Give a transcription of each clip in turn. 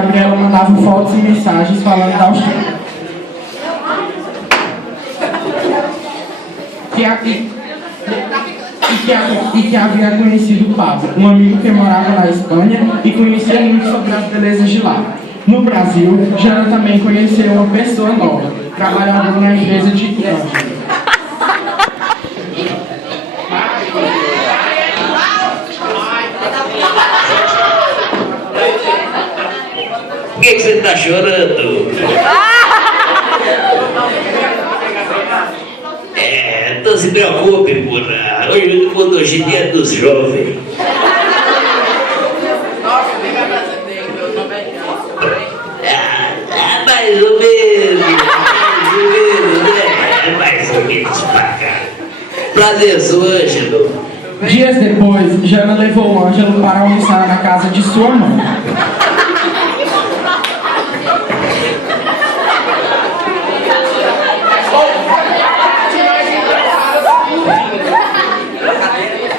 diário e ela mandava fotos e mensagens falando da Austrália. E que havia conhecido o Pablo, um amigo que morava na Espanha e conhecia muito sobre as belezas de lá. No Brasil, Jana também conheceu uma pessoa nova, trabalhando na empresa de Ângelo. Por que você está chorando? Não se preocupe, porra. Hoje é dia dos jovens. Mais ou menos, né? Mais ou menos pra cá. Prazer, sou Ângelo. Dias depois, Jana levou o Ângelo para almoçar na casa de sua mãe.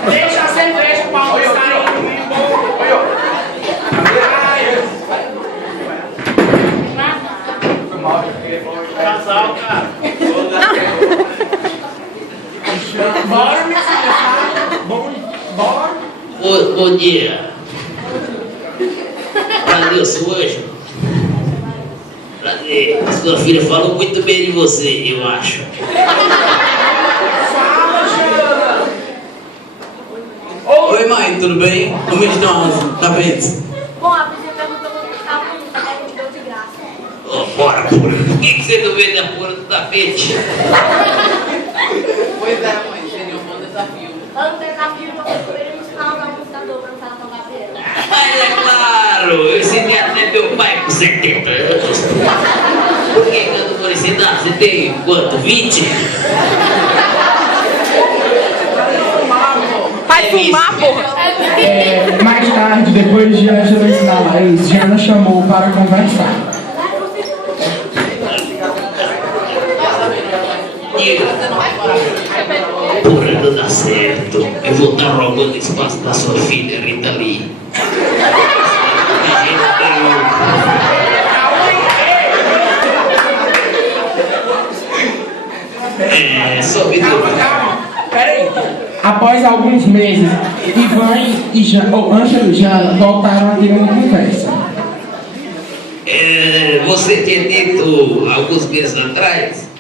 Deixa a cerveja para almoçar aí. Casal, cara. Bora, minha filha. Bora. Bom dia. Prazer, sou Ângelo. Prazer. Sua filha falou muito bem de você, eu acho. Oi mãe, tudo bem? Como estão os tapetes? Bom, a vizinha perguntou quando estava bonita, até a gente deu de graça. Bora, porra. Por que você não vende a porra do tapete? Pois é mãe, seria um bom desafio. Vamos tentar vir para vocês poderem me ensinar a usar o computador para não falar tão gazeira. Mas é claro, eu ensinei até meu pai com 70 anos. Por que eu não vou ensinar? Você tem quanto? 20? Vai fumar, porra! Mais tarde, depois de Ângelo ensinar a ex, Jana chamou para conversar. Porra, não dá certo. Eu vou estar roubando espaço da sua filha, Rita Lee. Só me deu. Peraí. Após alguns meses, Ivan Ângelo e Jana voltaram a ter uma conversa. Você tinha dito alguns meses atrás